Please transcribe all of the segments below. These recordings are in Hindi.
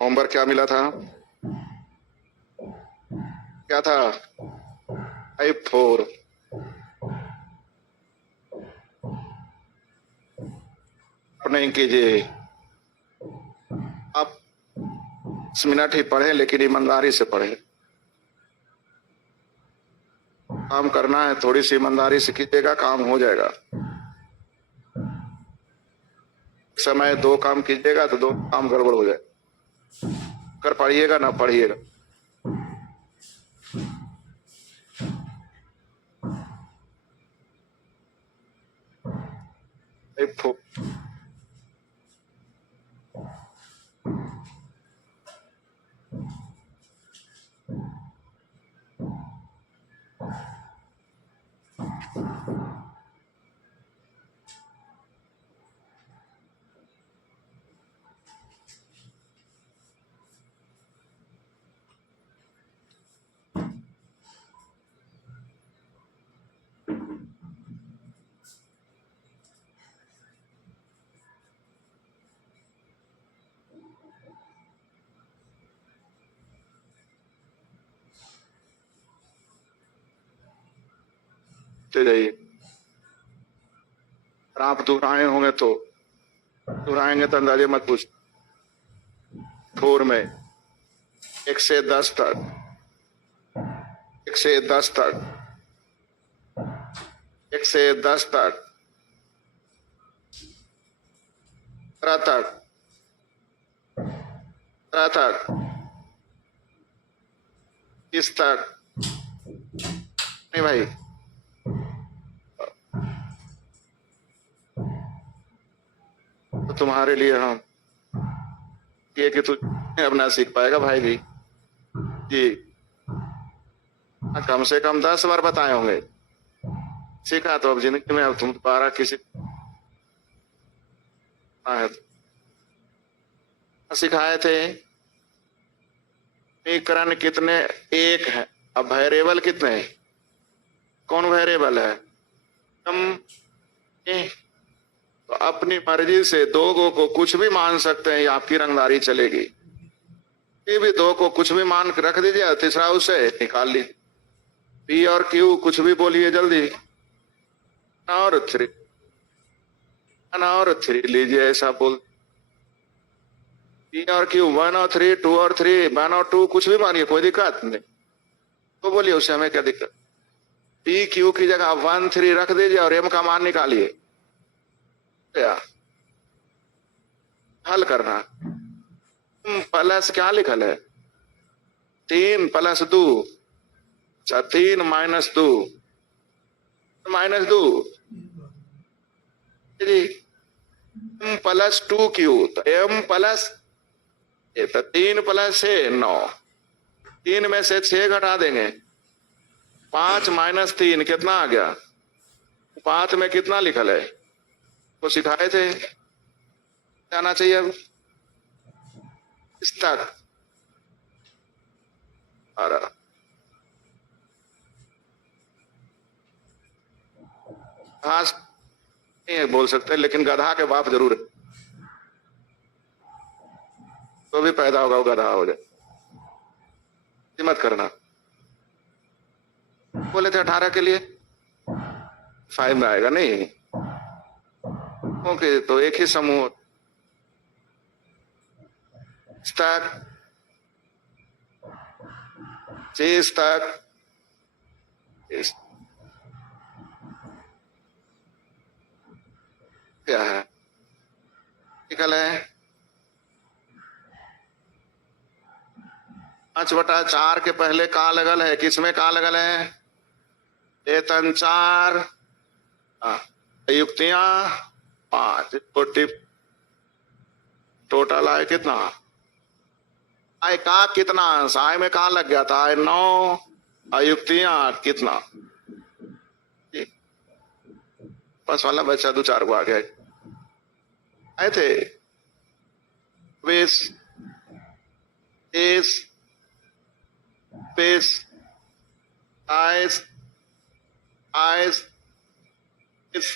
होमवर्क क्या मिला था? क्या था? I4 नहीं कीजिए। आप 10 मिनट ही पढ़े, लेकिन ईमानदारी से पढ़े। काम करना है, थोड़ी सी ईमानदारी से कीजिएगा, काम हो जाएगा। समय 2 काम कीजिएगा तो 2 काम गड़बड़ हो जाए। कर पढ़िएगा ना पढ़िएगा। जाइए। आप दूर आए होंगे तो दूर आएंगे तो अंदाजे मत पूछ। 4 में 1 से 10 तक, 1 से 10 तक, 1 से 10 तक, 13 तक, 13 तक, 30 तक। नहीं भाई, तो तुम्हारे लिए हम ये कि तू अपना सीख पाएगा भाई जी। जी, कम से कम 10 बार बताए होंगे। सीखा तो अब जिंदगी में, अब तुम दोबारा किसी सिखाए थे। समीकरण कितने? 1 है। अब वेरिएबल कितने हैं? कौन वेरिएबल है? हम तो अपनी मर्जी से 2 को कुछ भी मान सकते हैं, ये आपकी रंगदारी चलेगी। ये भी 2 को कुछ भी मान रख दीजिए, तीसरा उसे निकाल लीजिए। P और Q कुछ भी बोलिए जल्दी। और 3 और 3 लीजिए, ऐसा बोल। P और Q 1 और 3, 2 और 3, 1 और 2 कुछ भी मानिए, कोई दिक्कत नहीं। तो बोलिए, उससे हमें क्या दिक्कत? P Q की जगह 1 3 रख दीजिए और M का मान निकालिए। क्या हल करना? प्लस क्या लिखल है? 3 + 2। अच्छा, 3 - 2, -2 जी। M + 2Q तो M प्लस, तो 3 + 6 9। 3 में से 6 घटा देंगे। 5 - 3 कितना आ गया? 5 में कितना लिखल है? वो सिखाए थे। जाना चाहिए अब इस तक। और हाँ, नहीं बोल सकते, लेकिन गधा के बाप जरूर है। तो भी पैदा होगा वो गधा हो जाए, मत करना। बोले थे 18 के लिए 5 में आएगा नहीं। ओके, तो एक ही समूह तक, 6 तक। क्या है? निकल है 5/4 के पहले का लगल है? किसमें का लगल है? 4 युक्तियां 5। टोटल आए कितना? आय का कितना अंश? आय में कहा लग गया था? आय 9, अयुक्तियां कितना? बस वाला बच्चा 2 4 को आ गया। आए थे 20 तेईस पेस आइस आइस इस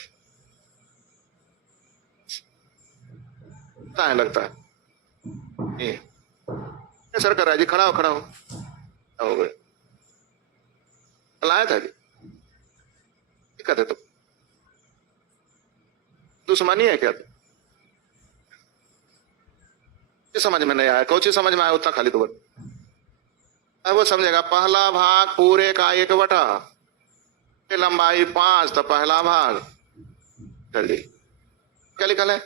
है लगता है ये सर कर रहा है जी, खड़ा हो गए लाया था जी, दिक्कत है तो दुश्मनी है क्या? समझ में नहीं आया, कौन चीज समझ में आया उतना खाली तो बट अब वो समझेगा। पहला भाग पूरे का 1/, लंबाई 5 तो पहला भाग जल्दी क्या लिखा है?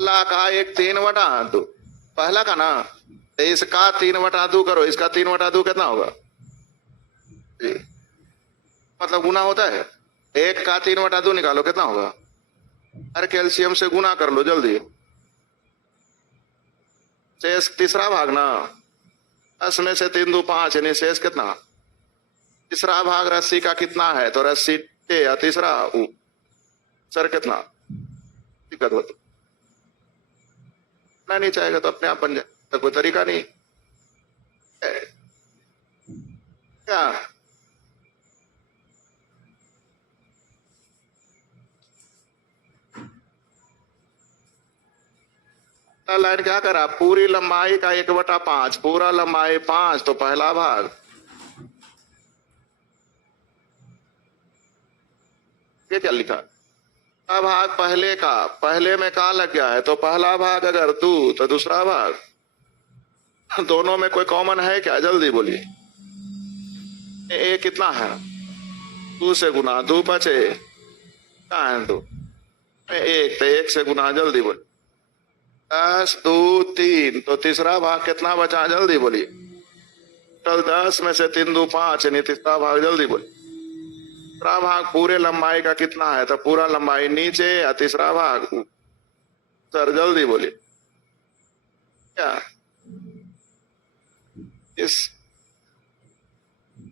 ला का 1 3/2 पहला का ना, इसका 3/2 करो, इसका 3/2 कितना होगा जी? मतलब गुना होता है। 1 का 3/2 निकालो कितना होगा? अरे कैल्शियम से गुना कर लो जल्दी। शेष तीसरा भाग ना, 10 में से 3 2 5 यानी शेष कितना? तीसरा भाग रस्सी का कितना है? तो रस्सी या तीसरा सर कितना? दिक्कत होती नहीं चाहेगा तो अपने आप बन जाए, तो कोई तरीका नहीं क्या? लाइन क्या करा? पूरी लंबाई का 1/5, पूरा लंबाई 5 तो पहला भाग ये क्या लिखा? भाग पहले का, पहले में का लग गया है तो पहला भाग अगर 2 तो दूसरा भाग, दोनों में कोई कॉमन है क्या? जल्दी बोलिए। ए कितना है? 2 से गुना 2 बचे क्या है? 2 1 तो 1 से गुना, जल्दी बोलिए। 10 2 3 तो तीसरा भाग कितना बचा? जल्दी बोलिए। टोटल 10 में से 3 2 5 यानी तीसरा भाग, जल्दी बोलिए। तीसरा भाग पूरे लंबाई का कितना है? तो पूरा लंबाई नीचे या तीसरा भाग सर, जल्दी बोलिए क्या? इस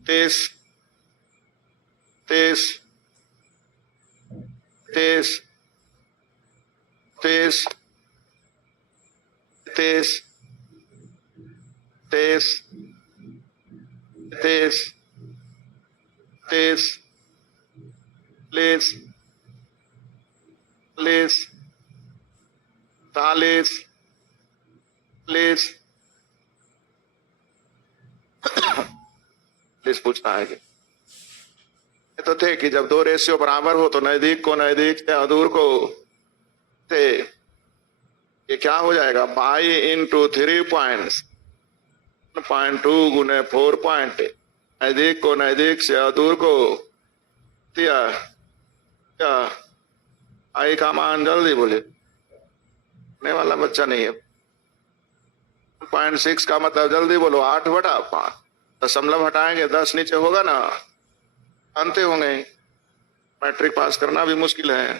23 23 23 23 23 23 23 23 प्लीज प्लीज 40 प्लीज प्लीज पूछना है कि तो थे कि जब 2 रेशियो बराबर हो तो नजदीक को नजदीक से दूर को थे, ये क्या हो जाएगा? पाई इंटू 3 पॉइंट्स 0.2 गुने 4 पॉइंट, नजदीक को नजदीक से दूर को दिया क्या? आई का मान जल्दी बोले, नहीं वाला बच्चा नहीं है। 0.6 का मतलब जल्दी बोलो 8/5, दशमलव हटाएंगे 10 नीचे होगा ना, जानते होंगे। मैट्रिक पास करना भी मुश्किल है।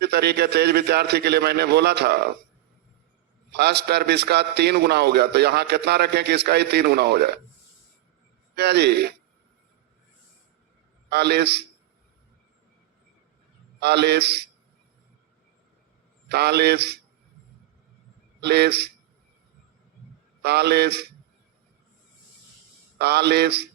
इसी तरीके तेज विद्यार्थी के लिए मैंने बोला था फर्स्ट टर्म इसका 3 गुना हो गया तो यहां कितना रखें कि इसका ही 3 गुना हो जाए? क्या जी? 40 40 40 40 40 40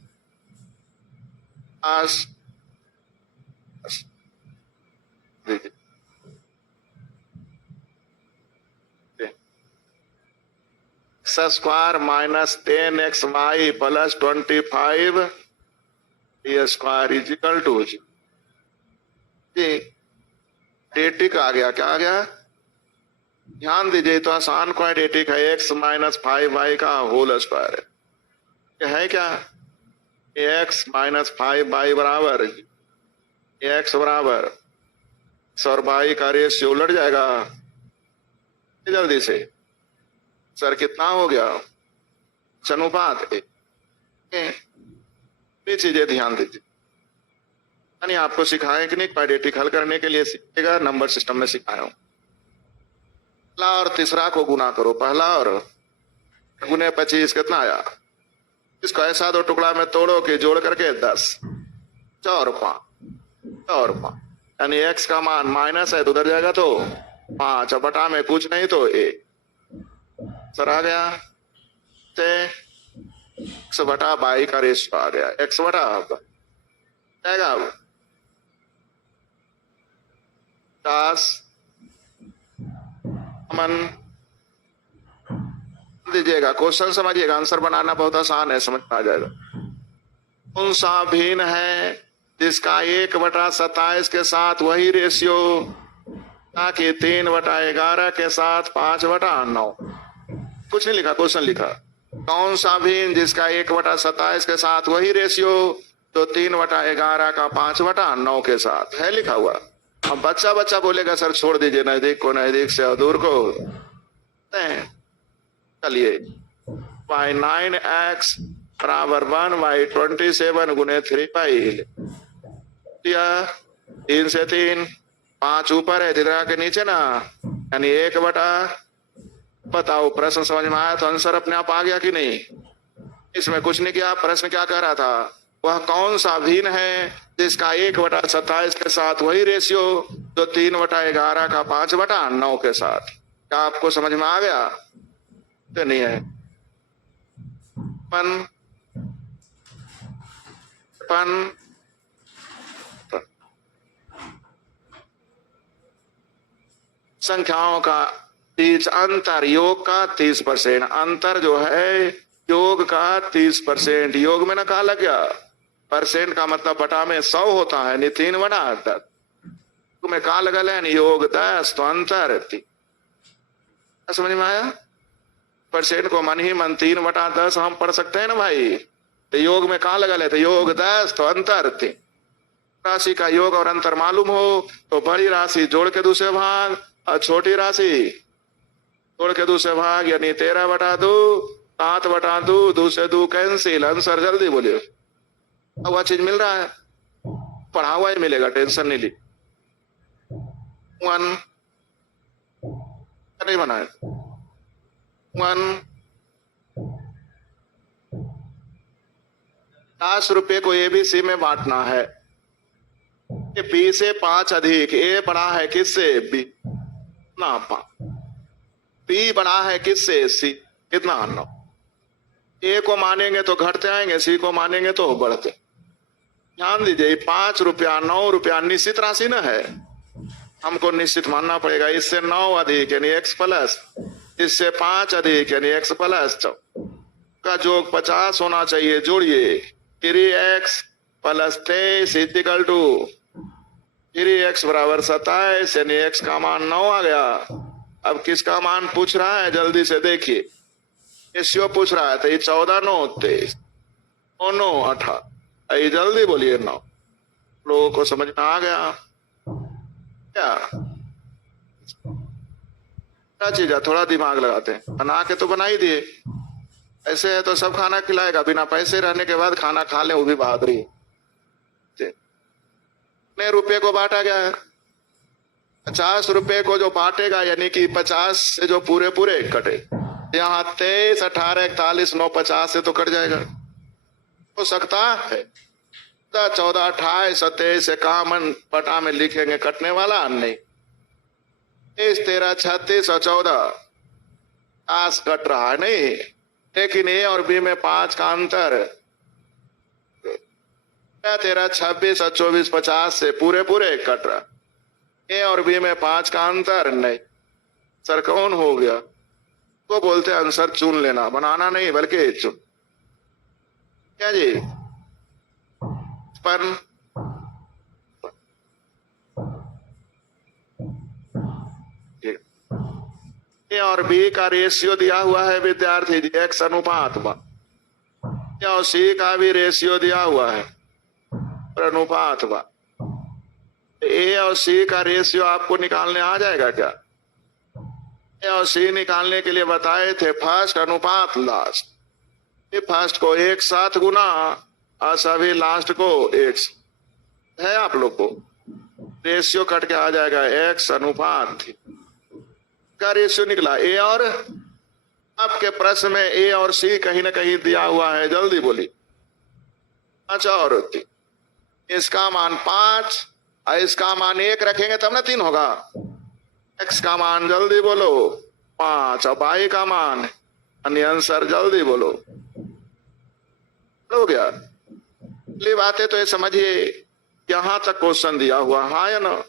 square minus 10xy plus 25 square is equal to डेटिक आ गया। क्या आ गया? ध्यान दीजिए तो आसान क्वाड्रेटिक है, x माइनस 5y का होल स्क्वायर है क्या? x माइनस 5y बराबर x बराबर और y का रेशियो उलट जाएगा जल्दी से। सर कितना हो गया? अनुपात ये चीजें ध्यान दीजिए, यानी आपको सिखाए कि नहीं क्वाड्रेटिक हल करने के लिए सीखेगा, नंबर सिस्टम में सिखाया हूं। पहला और तीसरा को गुना करो, पहला और गुने 25 कितना आया? इसको ऐसा 2 टुकड़ा में तोड़ो कि जोड़ करके 10 4 5 यानी x का मान माइनस है तो उधर जाएगा तो 5 बटा में कुछ नहीं तो 1 सर आ गया ते x बटा बाई का रेशियो आ गया, x बटा जाएगा अब 50 मन दीजिएगा। क्वेश्चन समझिएगा, आंसर बनाना बहुत आसान है, समझ आ जाएगा। कौन सा भिन्न है जिसका 1/27 के साथ वही रेशियो ताकि 3/11 के साथ 5/9। कुछ नहीं लिखा, क्वेश्चन लिखा। कौन सा भिन्न जिसका 1/27 के साथ वही रेशियो तो 3/11 का 5/9 के साथ है, लिखा हुआ। अब बच्चा बच्चा बोलेगा सर छोड़ दीजिए, नजदीक को नजदीक से और दूर को। चलिए y9x बराबर 1/27 गुने 3 3 से 3 5 ऊपर है, दिलरा के नीचे ना, यानी 1 बटा। बताओ प्रश्न समझ में आया तो आंसर अपने आप आ गया कि नहीं? इसमें कुछ नहीं किया। प्रश्न क्या कह रहा था, वह कौन सा भिन्न है जिसका 1/27 के साथ वही रेशियो तो 3/11 का 5/9 के साथ। क्या आपको समझ में आ गया? तो नहीं है। पन संख्याओं का बीच अंतर, योग का 30%, अंतर जो है योग का 30%। योग में ना कहा लग गया, परसेंट का मतलब बटा में 100 होता है, नहीं 3/10। तुम्हें कहा लगल है योग 10 तो अंतर 3। समझ में आया? परसेंट को मन ही मन 3/10 हम पढ़ सकते हैं ना भाई। तो योग में कहा लगल है, तो योग 10 तो अंतर 3। राशि का योग और अंतर मालूम हो तो बड़ी राशि जोड़ के दूसरे भाग और छोटी राशि जोड़ के दूसरे भाग, यानी 13/2 7/2 2 से 2 कैंसिल। आंसर जल्दी बोलिए। अब वह चीज मिल रहा है, पढ़ा हुआ ही मिलेगा, टेंशन नहीं ली। 1 नहीं बनाए 1 50 रुपए को एबीसी में बांटना है। बी से 5 अधिक, ए बड़ा है किससे? बी ना 5, बी बड़ा है किससे? सी कितना? 9। ए को मानेंगे तो घटते आएंगे, सी को मानेंगे तो बढ़ते। ध्यान दीजिए 5 रुपया 9 रुपया निश्चित राशि ना है, हमको निश्चित मानना पड़ेगा। इससे 9 अधिक यानी x प्लस, इससे 5 अधिक यानी x प्लस का योग 50 होना चाहिए। जोड़िए 3x plus 23 equal to 3x बराबर 27 यानी x का मान 9 आ गया। अब किसका मान पूछ रहा है जल्दी से देखिए, रेशियो पूछ रहा है। तो ये 14 9 23 9 18, ये जल्दी बोलिए 9। लोगों को समझ में आ गया क्या? क्या चीज है, थोड़ा दिमाग लगाते हैं। बना के तो बना ही दिए, ऐसे है तो सब खाना खिलाएगा, बिना पैसे रहने के बाद खाना खा ले वो भी बहादुरी। कितने रुपए को बांटा गया है? 50 रुपए को जो बांटेगा, यानी कि 50 से जो पूरे पूरे कटे, यहाँ 23 18 41 9 50 से तो कट जाएगा। हो सकता है 14 28 27 से कामन पटा में लिखेंगे, कटने वाला नहीं। 23 13 36 और 14 आस कट रहा है नहीं, लेकिन ए और बी में 5 का अंतर। 13 26 और 24 50 से पूरे पूरे कट रहा। ए और बी में 5 का अंतर नहीं। सर कौन हो गया? तो बोलते हैं आंसर चुन लेना, बनाना नहीं बल्कि चुन। क्या जी? पर ए और बी का रेशियो दिया हुआ है विद्यार्थी जी, x अनुपात बा। और सी का भी रेशियो दिया हुआ है और अनुपात बा। ए और सी का रेशियो आपको निकालने आ जाएगा क्या? ए और सी निकालने के लिए बताए थे फर्स्ट अनुपात लास्ट। फर्स्ट को एक साथ गुना और सभी लास्ट को एक है। आप लोग को रेशियो कट के आ जाएगा x अनुपात का रेशियो निकला। ए और आपके प्रश्न में ए और सी कहीं ना कहीं दिया हुआ है, जल्दी बोली। 5 और 3, इसका मान 5 और इसका मान 1 रखेंगे तब ना 3 होगा। x का मान जल्दी बोलो 5 और y का मान यानी आंसर जल्दी बोलो। हो गया। ये बातें तो ये समझिए यहां तक क्वेश्चन दिया हुआ, हाँ या ना।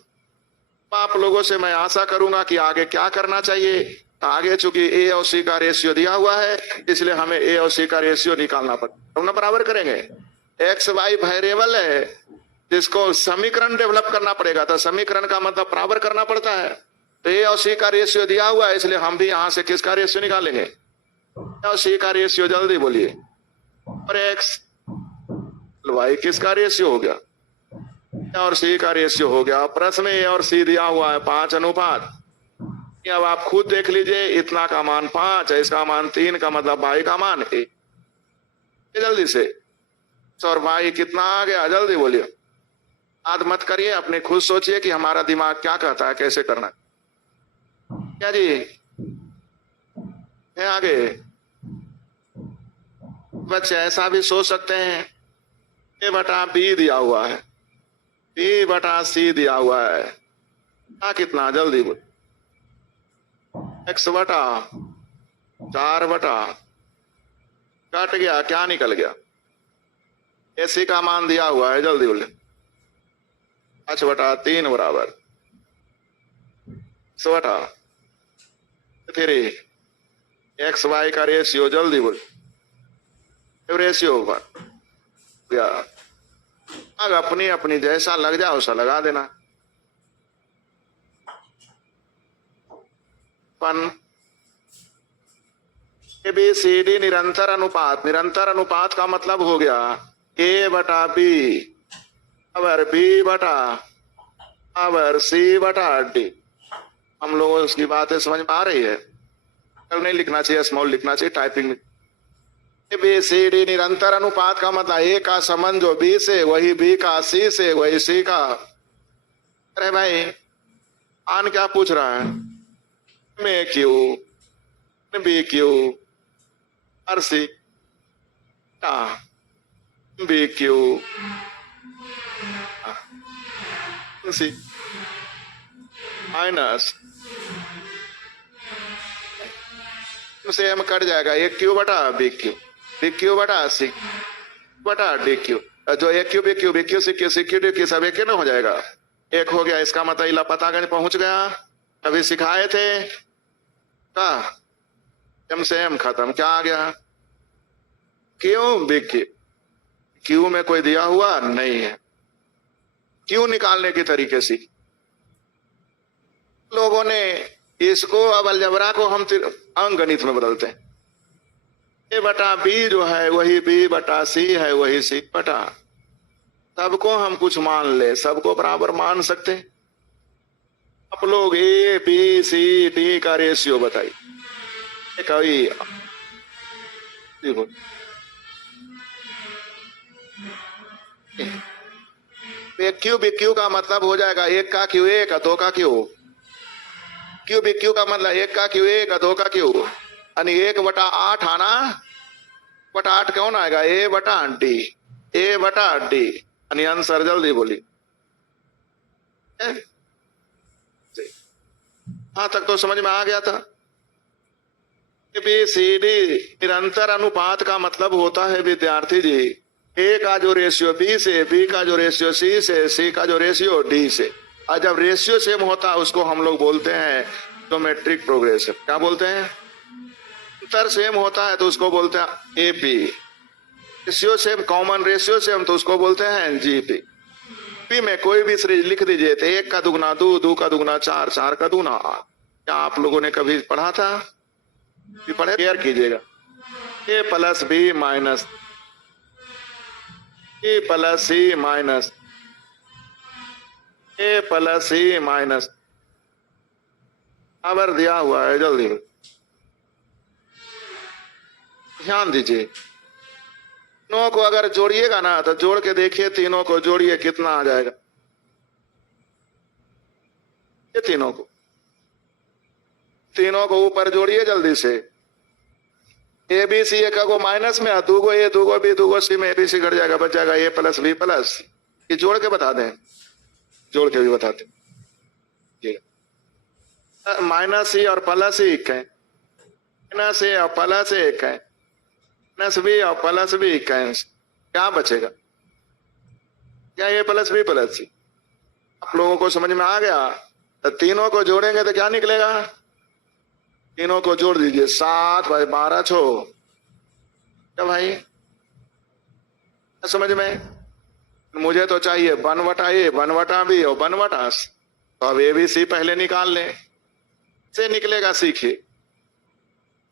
आप लोगों से मैं आशा करूंगा कि आगे क्या करना चाहिए। आगे चूंकि ए और सी का रेशियो दिया हुआ है इसलिए हमें ए और सी का रेशियो निकालना पड़ेगा। हम ना बराबर करेंगे। एक्स वाई वेरिएबल है जिसको समीकरण डेवलप करना पड़ेगा, तो समीकरण का मतलब बराबर करना पड़ता है। तो ए और सी का रेशियो दिया हुआ है इसलिए हम भी यहां से किसका रेशियो निकालेंगे, ए और सी का रेशियो। जल्दी बोलिए। और एक्स वाई किसका रेशियो हो गया, ए और सी का रेशियो हो गया। प्रश्न में ए और सी दिया हुआ है 5:5। अब आप खुद देख लीजिए, इतना का मान 5 है, इसका मान 3 का मतलब भाई का मान 1। जल्दी से और भाई कितना आ गया, जल्दी बोलिए। याद मत करिए, अपने खुद सोचिए कि हमारा दिमाग क्या कहता है, कैसे करना है। क्या जी है आगे। बच्चे ऐसा भी सोच सकते हैं ए बटा बी दिया हुआ है, बी बटा सी दिया हुआ है, क्या कितना, जल्दी बोल। एक्स बटा 4 बटा कट गया, क्या निकल गया, एसी का मान दिया हुआ है, जल्दी बोले। 5/3 बराबर 6/3 एक्स वाई का रेशियो, जल्दी बोल। रेशियो होगा अगर अपनी अपनी जैसा लग जाए वैसा लगा देना। पन ए बी सी डी निरंतर अनुपात, निरंतर अनुपात का मतलब हो गया ए बटा बी अवर बी बटा अवर सी बटा डी। हम लोगों की बातें समझ में आ रही है। नहीं लिखना चाहिए, स्मॉल लिखना चाहिए टाइपिंग में। ए बी सी डी निरंतर अनुपात का मतलब ए का संबंध जो बी से वही बी का सी से वही सी का। अरे भाई आन क्या पूछ रहा है, में Q B Q R C B Q C minus से हम कट जाएगा ए क्यू बटा बी क्यू बटा सी बटा डी क्यू। जो A Q B Q C Q D Q सब एक ना हो जाएगा, एक हो गया। इसका मतलब इलापतागंज पहुंच गया। अभी सिखाए थे का एम से एम खत्म, क्या आ गया, क्यों बी क्यू में कोई दिया हुआ नहीं है। क्यों निकालने के तरीके से लोगों ने इसको, अब अलजबरा को हम अंक गणित में बदलते हैं। ए बटा बी जो है वही बी बटा सी है वही सी बटा, सबको हम कुछ मान ले, सबको बराबर मान सकते हैं। आप लोग ए बी सी डी का रेशियो बताइए। कभी देखो क्यू बी क्यू का मतलब हो जाएगा एक का क्यू, एक का दो का क्यू। क्यू बी क्यू का मतलब एक का क्यू, एक का दो का क्यू, यानी 1/8 आना बटा 8 कौन आएगा, ए बटा डी, ए बटा डी यानी आंसर। जल्दी बोली। हाँ तक तो समझ में आ गया था। बी सी डी निरंतर अनुपात का मतलब होता है विद्यार्थी जी ए का जो रेशियो बी से, बी का जो रेशियो सी से, सी का जो रेशियो डी से। और जब रेशियो सेम होता है उसको हम लोग बोलते हैं ज्योमेट्रिक प्रोग्रेशन। क्या बोलते हैं, अंतर सेम होता है तो उसको बोलते हैं AP. Ratio same, common ratio same तो उसको बोलते हैं जीपी। पी में कोई भी सीरीज लिख दीजिए तो 1 का दुगना 2, 2 का दुगना 4, 4 का दुगना 8। क्या आप लोगों ने कभी पढ़ा था, पढ़े, क्लियर कीजिएगा। ए प्लस बी माइनस ए प्लस सी माइनस ए प्लस सी माइनस बराबर दिया हुआ है। जल्दी ध्यान दीजिए। तीनों को अगर जोड़िएगा ना तो जोड़ के देखिए, तीनों को जोड़िए कितना आ जाएगा। ये तीनों को ऊपर जोड़िए जल्दी से। ए बी सी एक को माइनस में, 2 को ए 2 को बी 2 को सी में ए बी सी घट जाएगा, बच जाएगा ए प्लस बी प्लस। ये जोड़ के बता दें, जोड़ के भी बताते। माइनस सी और प्लस सी है, माइनस ए और प्लस ए है, माइनस बी और प्लस बी कैंसिल, क्या बचेगा? क्या ये प्लस बी प्लस सी? आप लोगों को समझ में आ गया? तो तीनों को जोड़ेंगे तो क्या निकलेगा? तीनों को जोड़ दीजिए, 7 भाई 12 छो, क्या भाई समझ में? मुझे तो चाहिए 1/a 1/b और 1/c, तो अब ए बी सी पहले निकाल लें, से निकलेगा सीखिए।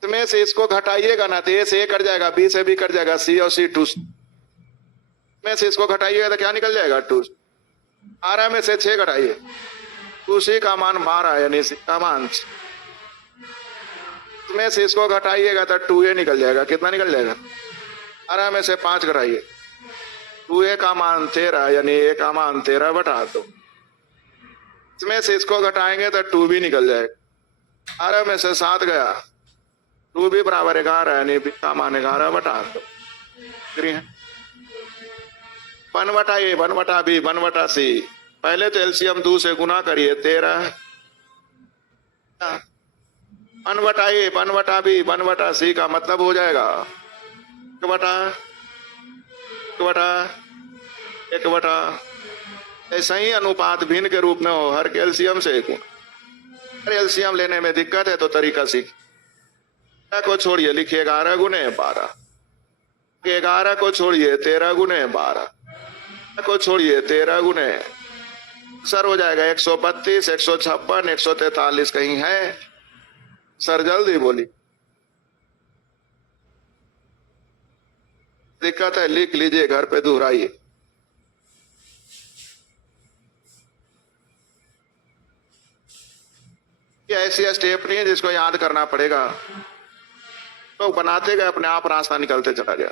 इसमें से इसको घटाइएगा ना तो ए से ए कट जाएगा, बी से बी कट जाएगा, सी और सी 2 में से इसको घटाइएगा तो क्या निकल जाएगा? 2। 12 में से 6 घटाइए, 2c का मान 12 यानी सी का मान 6। इसमें से इसको घटाइएगा तो 2a निकल जाएगा। कितना निकल जाएगा? 12 में से 5 घटाइए, 2a का मान 13 यानी a का मान 13/2। इसमें से इसको घटाएंगे तो 2b निकल जाएगा। 12 में से 7 गया, 2b बराबर 11 यानी b का मान 11/2। 1/a 1/b 1/c, पहले तो एलसीएम 2 से गुना करिए, 13 1/a 1/b 1/c का मतलब हो जाएगा 1/1 ऐसा ही अनुपात भिन्न के रूप में हो, हर के एलसीएम से गुना। एलसीएम लेने में दिक्कत है तो तरीका सीख को छोड़िए, लिखिए 11 गुने 12, 11 को छोड़िए 13 गुने 12 को छोड़िए 13 गुने, सर हो जाएगा 132 156 143 कहीं है सर? जल्दी बोली, दिक्कत है लिख लीजिए, घर पे दोहराइए। ये ऐसी स्टेप नहीं है जिसको याद करना पड़ेगा, तो बनाते गए अपने आप रास्ता निकलते चला गया।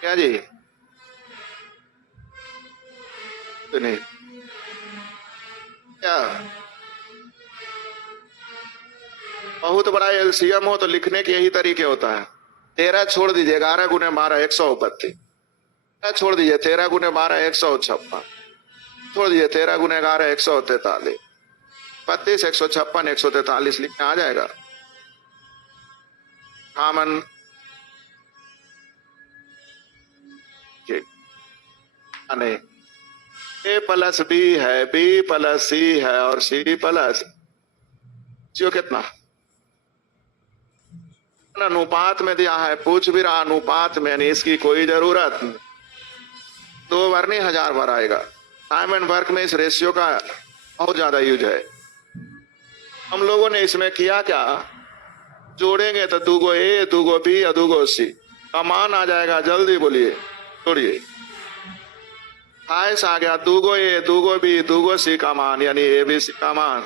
क्या जी? तो नहीं क्या बहुत बड़ा एलसीएम हो तो लिखने के यही तरीके होता है। 13 छोड़ दीजिए, 11 गुने 12 132, छोड़ दीजिए 13 गुने 12 156, छोड़ दीजिए 13 गुने 11 143, 32 156 143 लिखने आ जाएगा। कॉमन नहीं, ए प्लस बी है, बी प्लस सी है और सी प्लस जो कितना अनुपात में दिया है, पूछ भी रहा अनुपात में, यानी इसकी कोई जरूरत नहीं, 2 बार नहीं 1000 बार आएगा। टाइम एंड वर्क में इस रेशियो का बहुत ज्यादा यूज है। हम लोगों ने इसमें किया क्या, जोड़ेंगे तो 2 ए 2 बी और 2 सी का मान आ जाएगा। जल्दी बोलिए, जोड़िए, 28 आ गया, 2 ए 2 बी 2 सी का मान यानी ए बी सी का मान।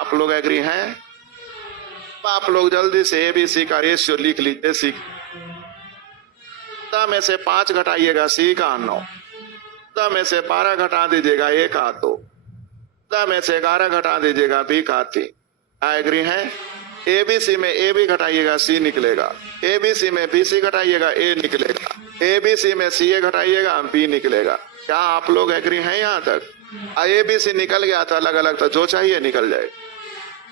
आप लोग एग्री हैं? आप लोग जल्दी से ए बी सी का रेशियो लिख लीजिए। सी में से 5 घटाइएगा, सी का 9, में से 12 घटा दीजिएगा, ए का 2, में से 11 घटा दीजिएगा, बी का 3। एग्री है? एबीसी में ए बी घटाइएगा, सी निकलेगा, एबीसी में बी सी घटाइएगा, ए निकलेगा, एबीसी में सी ए घटाइएगा, बी निकलेगा। क्या आप लोग एग्री हैं यहाँ तक? एबीसी निकल गया तो अलग अलग तो जो चाहिए निकल जाए।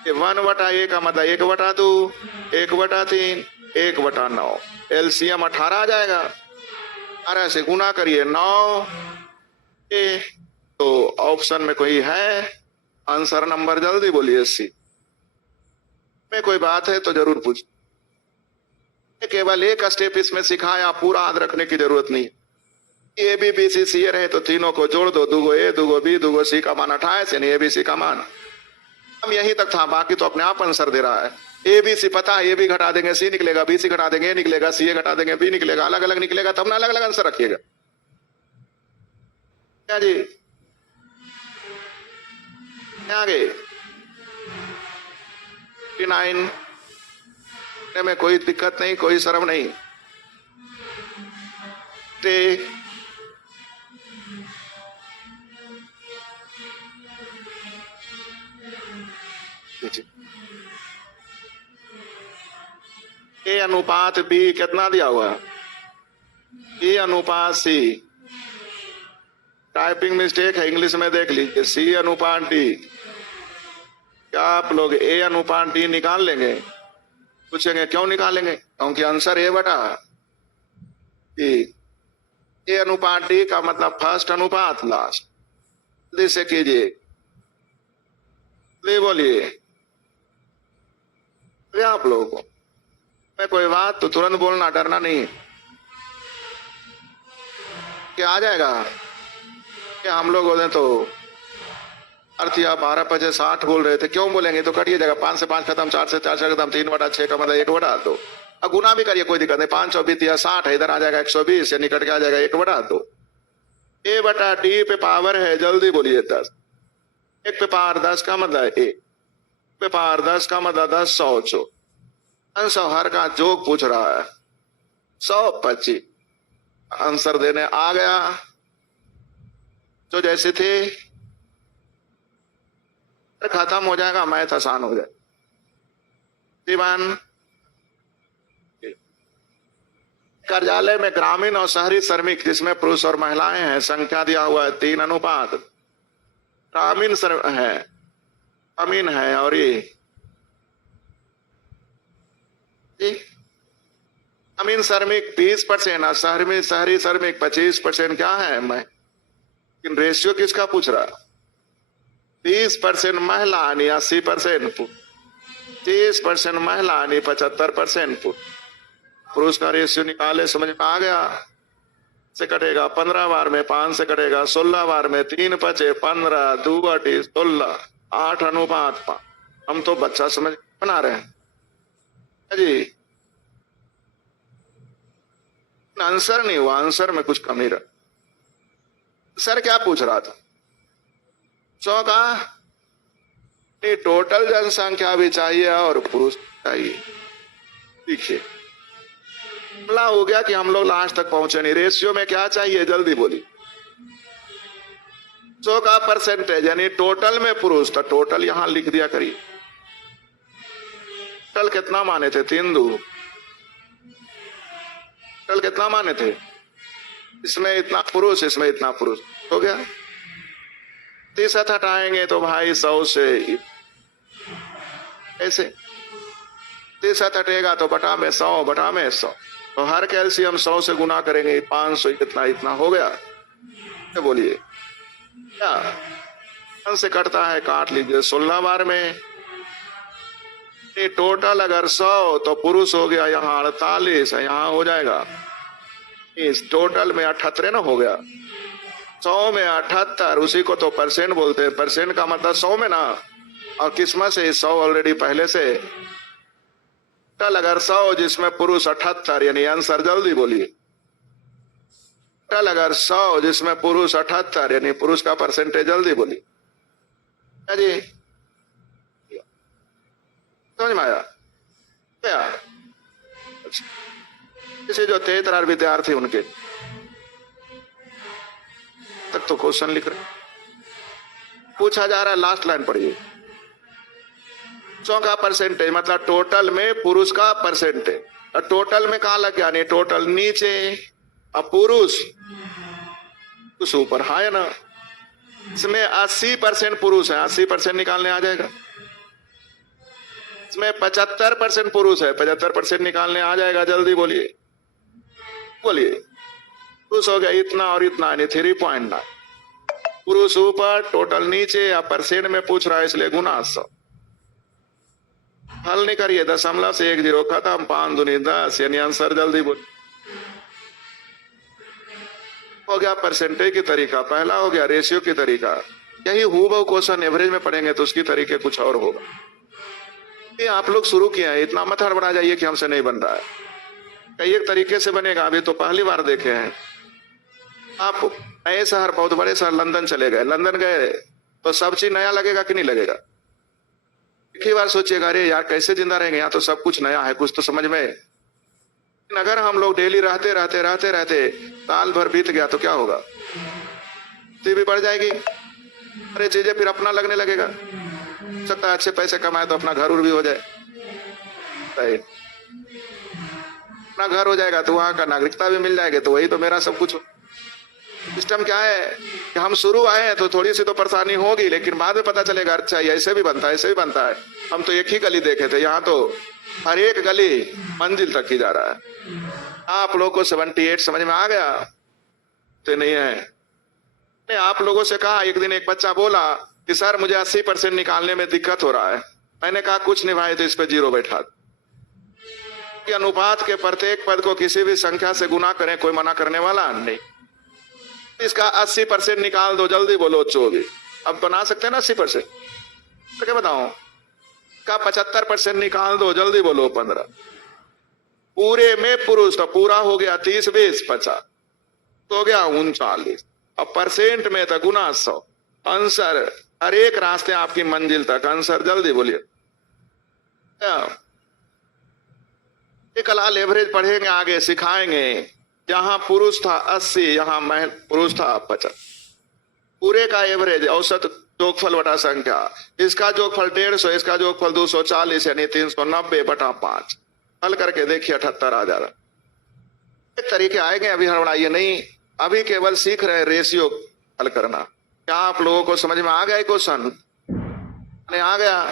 1/a का मतलब 1/2, 1/3, 1/9, एलसीएम 18 आ जाएगा। 18 से गुना करिए 9 ए, तो ऑप्शन में कोई है आंसर नंबर? जल्दी बोलिए। सी में कोई बात है तो जरूर पूछ। केवल एक स्टेप इसमें सिखाया, पूरा याद रखने की जरूरत नहीं। ए बी बी सी सी ए रहे तो तीनों को जोड़ दो, 2 ए 2 बी 2 सी का मान 28 यानी ए बी सी का मान। हम यही तक था, बाकी तो अपने आप आंसर दे रहा है। ए बी सी पता है, ए बी घटा देंगे सी निकलेगा, बी सी घटा देंगे ए निकलेगा, सी ए घटा देंगे बी निकलेगा। अलग अलग निकलेगा तब ना अलग अलग आंसर रखिएगा। क्या जी आगे 9 में कोई दिक्कत नहीं, कोई शर्म नहीं। ए अनुपात बी कितना दिया हुआ है? अनुपात सी, टाइपिंग मिस्टेक है, इंग्लिश में देख लीजिए, सी अनुपात डी। क्या आप लोग ए अनुपात डी निकाल लेंगे? पूछेंगे क्यों निकालेंगे? क्योंकि आंसर ए बटा डी। ए अनुपात डी का मतलब फर्स्ट अनुपात लास्ट। जल्दी से कीजिए, बोलिए आप लोगों को। मैं कोई बात तो तुरंत बोलना, डरना नहीं। क्या आ जाएगा? क्या हम लोग होते तो अर्थिया 12×5=60 बोल रहे थे, क्यों बोलेंगे? तो कटिए जाएगा, 5 से 5 खत्म, 4 से 4 खत्म, 3/6 का मतलब 1/2। अब गुना भी करिए, कोई दिक्कत नहीं। 5 × 20 = 60 है, इधर आ जाएगा 120, या निकट के आ जाएगा 1/2। ए बटा डी पे पावर है, जल्दी बोलिए 10। 1 पे पावर 10 का मतलब 1 पे पावर 10 का मतलब 10 100 100 हर का जोक पूछ रहा है। 125 आंसर देने आ गया जो जैसे थे, खत्म हो जाएगा, मैथ आसान हो जाए। दीवान कार्यालय में ग्रामीण और शहरी श्रमिक जिसमें पुरुष और महिलाएं हैं, संख्या दिया हुआ है 3 अनुपात। ग्रामीण है, ग्रामीण है, और ये ग्रामीण श्रमिक 20% और शहरी श्रमिक 25%। क्या है? मैं लेकिन रेशियो किसका पूछ रहा? 20% महिला यानी 80% पुरुष, 30% महिला यानी 75% पुरुष का रेशियो निकाले, समझ में आ गया? से कटेगा 15 बार में, 5 से कटेगा 16 बार में, 3×5 = 15, 2 × 16, 8 अनुपात 5। हम तो बच्चा समझ बना रहे हैं जी, आंसर नहीं हुआ, आंसर में कुछ कमी रहा। सर क्या पूछ रहा था? 100 का टोटल जनसंख्या भी चाहिए और पुरुष चाहिए। देखिए हमला हो गया कि हम लोग लास्ट तक पहुंचे नहीं। रेशियो में क्या चाहिए, जल्दी बोली। 100 का परसेंटेज यानी टोटल में पुरुष, तो टोटल यहां लिख दिया करिए। टोटल कितना माने थे? 3×2। टोटल कितना माने थे? इसमें इतना पुरुष, इसमें इतना पुरुष, हो गया। 30 हटाएंगे तो भाई 100 से ऐसे 30 हटेगा तो बटा में 100, बटा में 100, तो हर कैल्शियम 100 से गुना करेंगे, 500 इतना इतना हो गया। तो बोलिए क्या से कटता है? काट लीजिए 16 बार में। टोटल अगर 100 तो पुरुष हो गया यहाँ 48, यहाँ हो जाएगा इस टोटल में 78 ना हो गया। 100 में 78, उसी को तो परसेंट बोलते हैं। परसेंट का मतलब 100 में ना, और किस्मत से 100 ऑलरेडी पहले से। टोटल अगर 100 जिसमें पुरुष 78 यानी आंसर, जल्दी बोलिए। टोटल अगर 100 जिसमें पुरुष 78 यानी पुरुष का परसेंटेज, जल्दी बोलिए जी। समझ में आया? इसे जो 73 विद्यार्थी उनके तक तो क्वेश्चन लिख रहे, पूछा जा रहा है। लास्ट लाइन पढ़िए। 100 का परसेंटेज मतलब टोटल में पुरुष का परसेंटेज, और टोटल में कहां लग गया? नहीं, टोटल नीचे, अब पुरुष उस ऊपर, है ना? इसमें 80% पुरुष है, 80% निकालने आ जाएगा। इसमें 75% पुरुष है, 75% निकालने आ जाएगा। जल्दी बोलिए, बोलिए। पुरुष हो गया इतना और इतना, यानी 3.9। पुरुष ऊपर, टोटल नीचे, या परसेंट में पूछ रहा है इसलिए गुना 100। हल नहीं करिए, 0.10 से 1 0 खत्म, 5 दूनी 10 यानी आंसर, जल्दी बोल। हो गया परसेंटेज की तरीका, पहला हो गया रेशियो की तरीका। यही हूबहू क्वेश्चन एवरेज में पढ़ेंगे तो उसकी तरीके कुछ और होगा। ये आप लोग शुरू किए हैं, इतना मत हड़बड़ा जाइए कि हमसे नहीं बन रहा है। कई एक तरीके से बनेगा, अभी तो पहली बार देखे हैं आप। नए शहर, बहुत बड़े शहर, लंदन चले गए, लंदन गए तो सब चीज नया लगेगा कि नहीं लगेगा? एक ही बार सोचिएगा, अरे यार कैसे जिंदा रहेंगे, यहाँ तो सब कुछ नया है, कुछ तो समझ में। अगर हम लोग डेली रहते रहते रहते रहते साल भर बीत गया तो क्या होगा? भी बढ़ जाएगी, अरे चीजें फिर अपना लगने लगेगा। सकता है अच्छे पैसे कमाए तो अपना घर उर भी हो जाए। अपना घर हो जाएगा तो वहां का नागरिकता भी मिल जाएगी, तो वही तो मेरा सब कुछ। सिस्टम क्या है कि हम शुरू आए हैं तो थोड़ी सी तो परेशानी होगी, लेकिन बाद में पता चलेगा अच्छा ये ऐसे भी बनता है, ऐसे भी बनता है। हम तो एक ही गली देखे थे, यहाँ तो हर एक गली मंजिल तक ही जा रहा है। आप लोगों को 78 समझ में आ गया तो नहीं है। नहीं, आप लोगों से कहा, एक दिन एक बच्चा बोला कि सर मुझे 80% निकालने में दिक्कत हो रहा है। मैंने कहा कुछ नहीं भाई, तो इस पे 0 बैठा। कि अनुपात के प्रत्येक पद को किसी भी संख्या से गुना करें, कोई मना करने वाला नहीं। इसका 80% निकाल दो, जल्दी बोलो 24। अब बना सकते हैं ना 80%, तो क्या बताऊं? का 75% निकाल दो, जल्दी बोलो 15। पूरे में पुरुष, तो पूरा हो गया 30 20 50, तो हो गया 39। अब परसेंट में था गुना 100। आंसर हर एक रास्ते आपकी मंजिल तक। आंसर जल्दी बोलिए। कल एवरेज पढ़ेंगे, आगे सिखाएंगे। यहां पुरुष था 80, यहां पुरुष था 50। पूरे का एवरेज औसत जोगफल बटा संख्या, इसका जोगफल 150, इसका जोगफल 240 यानी 390 बटा 5। हल करके देखिए 78 आ जा रहा। एक तरीके आएंगे, अभी हड़बड़ाइए नहीं, अभी केवल सीख रहे रेशियो हल करना। क्या आप लोगों को समझ में आ गया क्वेश्चन? नहीं आ गया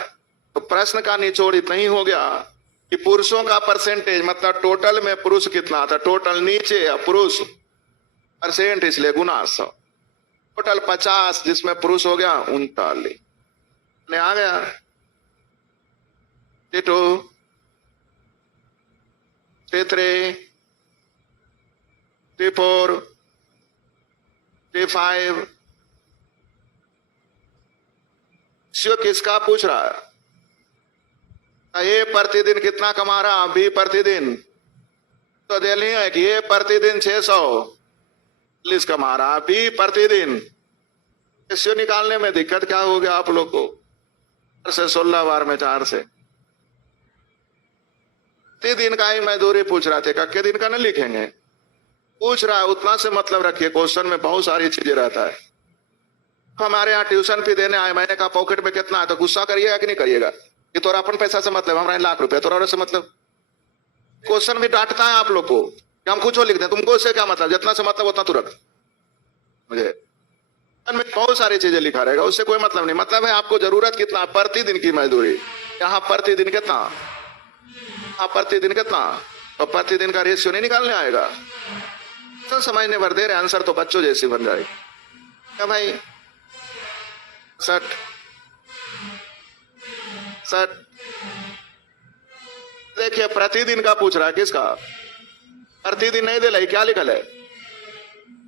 तो प्रश्न का निचोड़ इतना ही हो गया कि पुरुषों का परसेंटेज, मतलब टोटल में पुरुष कितना था, टोटल नीचे या पुरुष परसेंट, इसलिए गुना 100। टोटल 50 जिसमें पुरुष हो गया 39। ने आ गया। T2 T3 T4 T5। किसका पूछ रहा है? ए प्रतिदिन कितना कमा रहा, बी प्रतिदिन तो दे लिया है कि ए प्रतिदिन 640 कमा रहा, बी प्रतिदिन। रेशियो निकालने में दिक्कत क्या हो गया आप लोग को? 16 बार में 4 से प्रतिदिन का ही मजदूरी पूछ रहा थे, कक्के दिन का नहीं लिखेंगे। पूछ रहा है उतना से मतलब रखिए, क्वेश्चन में बहुत सारी चीजें रहता है। हमारे यहाँ ट्यूशन फी देने आए, मैंने कहा पॉकेट में कितना है, तो गुस्सा करिएगा कि नहीं करिएगा? कि तोरा अपन पैसा से मतलब, हमारे ₹1,00,000 तोरा से मतलब। क्वेश्चन भी डांटता है आप लोग को कि हम कुछ लिख दें, तुमको इससे क्या मतलब, जितना से मतलब उतना तू रख। मुझे बहुत सारी चीजें लिखा रहेगा, उससे कोई मतलब नहीं। मतलब है आपको जरूरत कितना, प्रतिदिन की मजदूरी। यहाँ प्रतिदिन कितना, यहाँ प्रतिदिन कितना, और प्रतिदिन का रेशियो नहीं निकालने आएगा। तो समझने भर दे रहे, आंसर तो बच्चों जैसी बन जाएगी। क्या भाई 60 देखिए प्रतिदिन का पूछ रहा है, किसका? प्रतिदिन नहीं दे रही, क्या लिखल है?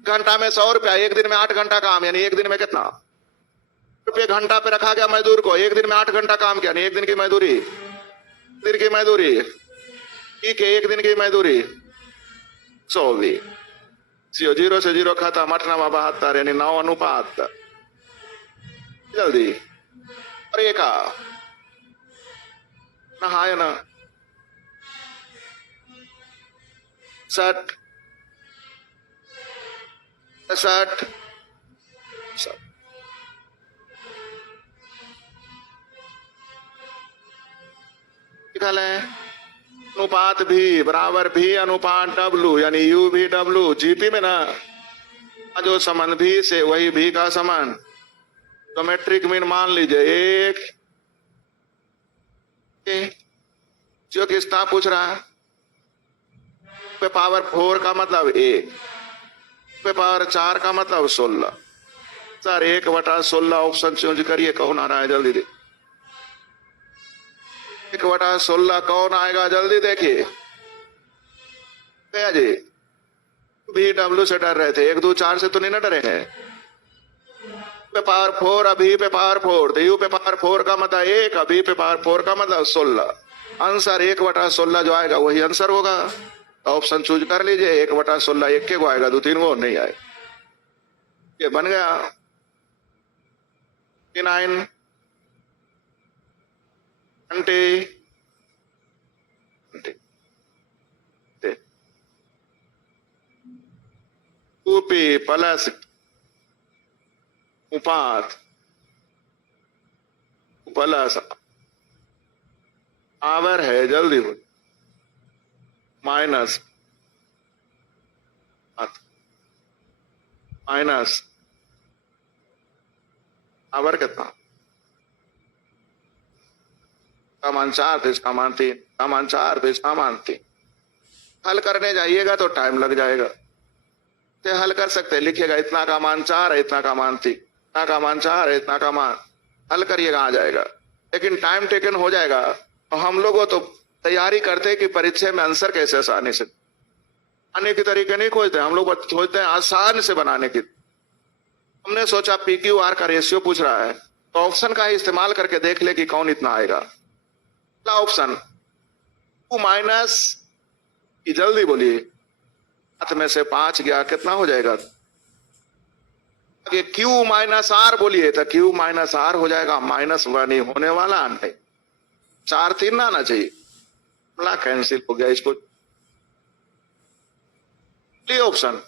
घंटा में 100 रुपया, एक दिन में 8 घंटा काम, यानी एक दिन में कितना रुपये घंटा पे रखा गया मजदूर को। एक दिन में 8 घंटा काम किया, यानी एक दिन की मजदूरी, दिन की मजदूरी ठीक है, एक दिन की मजदूरी 120। 0 से 0 खत्म, 8 9 72 यानी 9 अनुपात। जल्दी और एक नहाए ना 60 निकाल है। अनुपात भी बराबर भी अनुपात W, यानी U भी W। जीपी में ना जो संबंध भी से वही भी का समान, तो मैट्रिक मीन मान लीजिए 1। जो कितना पूछ रहा है, पे पावर 4 का मतलब 1, पे पावर 4 का मतलब 16। सर 1/16 ऑप्शन चूज करिए, कौन आ रहा है जल्दी दे। 1/16 कौन आएगा जल्दी देखिए। जी भी W से डर रहे थे, 1 2 4 से तो नहीं ना डरेंगे। पे पावर 4, अभी पे पावर 4, तो U पे पावर 4 का मतलब 1, अभी पे पावर 4 का मतलब 16। आंसर 1/16 जो आएगा वही आंसर होगा। ऑप्शन चूज कर लीजिए, 1/16 एक के को आएगा, 2 3 को नहीं आएगा। ये बन गया 9 20 2P प्लस उपात प्लस आवर है, जल्दी माइनस माइनस आवर कितना का मान 4 तो इसका मान 3, का मान 4 तो इसका मान 3। हल करने जाइएगा तो टाइम लग जाएगा। तो हल कर सकते हैं, लिखिएगा इतना का मान 4 है, इतना का मान 3, इतना का मान 4 है, इतना का मान, हल करिएगा आ जाएगा। लेकिन टाइम टेकन हो जाएगा। तो हम लोगों तो तैयारी करते हैं कि परीक्षा में आंसर कैसे आसानी से आने के तरीके नहीं खोजते, हम लोग खोजते हैं आसान से बनाने की। हमने सोचा PQR का रेशियो पूछ रहा है तो ऑप्शन का ही इस्तेमाल करके देख ले कि कौन इतना आएगा। पहला ऑप्शन 2 माइनस, जल्दी बोलिए, 7 में से 5 गया कितना हो जाएगा? Q माइनस R बोलिए तो Q माइनस R हो जाएगा, -1 ही होने वाला नहीं, 4 3 ना आना चाहिए, कैंसिल हो गया। इसको ऑप्शन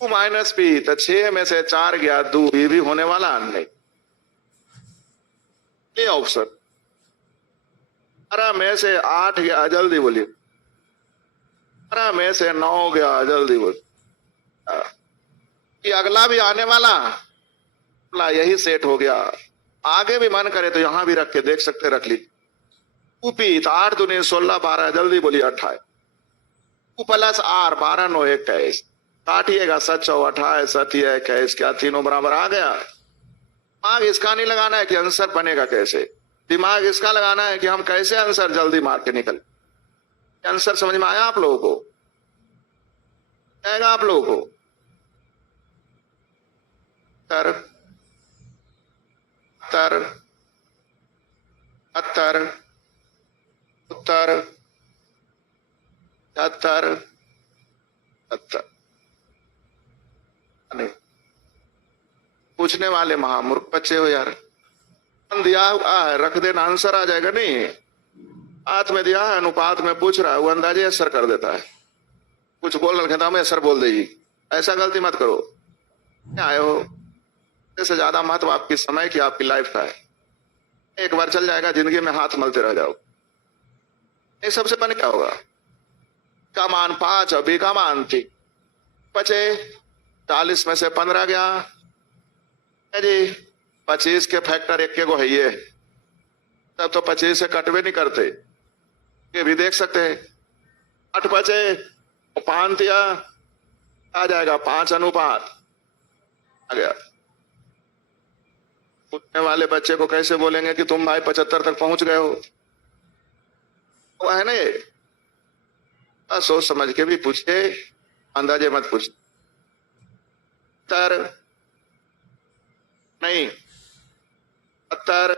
2 माइनस P तो 6 में से 4 गया 2, ये भी होने वाला नहीं। ऑप्शन 12 में से 8 गया, जल्दी बोलिए, 12 में से 9 गया, जल्दी बोलिए। ये अगला भी आने वाला, यही सेट हो गया। आगे भी मन करे तो यहां भी रख के देख सकते, रख ली। 2P तो 8 दूनी 16 12, जल्दी बोलिए 28। 2 प्लस R 12 9 21, काटिएगा 7 4 28, 7 21, क्या तीनों बराबर आ गया। दिमाग इसका नहीं लगाना है कि आंसर बनेगा कैसे, दिमाग इसका लगाना है कि हम कैसे आंसर जल्दी मार के निकल। आंसर समझ में आया आप लोगों को? आएगा आप लोगों को? उत्तर 70 नहीं, पूछने वाले महामूर्ख बच्चे हो यार। दिया है रख देना, आंसर आ जाएगा। नहीं, हाथ में दिया है, अनुपात में पूछ रहा है, वो अंदाजे असर कर देता है। कुछ बोल रखे था मैं असर बोल देगी, ऐसा गलती मत करो। आए हो, इससे ज्यादा महत्व आपकी समय की, आपकी लाइफ का है। एक बार चल जाएगा, जिंदगी में हाथ मलते रह जाओ। ये सबसे पहले क्या होगा? का मान 5 और B का मान 3, बचे 40 में से 15 गया जी। 25 के फैक्टर 1 के गो है ये, तब तो 25 से कटवे नहीं करते, ये भी देख सकते हैं। 8 बचे, 5 दिया, आ जाएगा 5 अनुपात आ गया। पूछने वाले बच्चे को कैसे बोलेंगे कि तुम भाई 75 तक पहुंच गए हो? वो है ना, ये सोच समझ के भी पूछे, अंदाजे मत पूछ। नहीं 70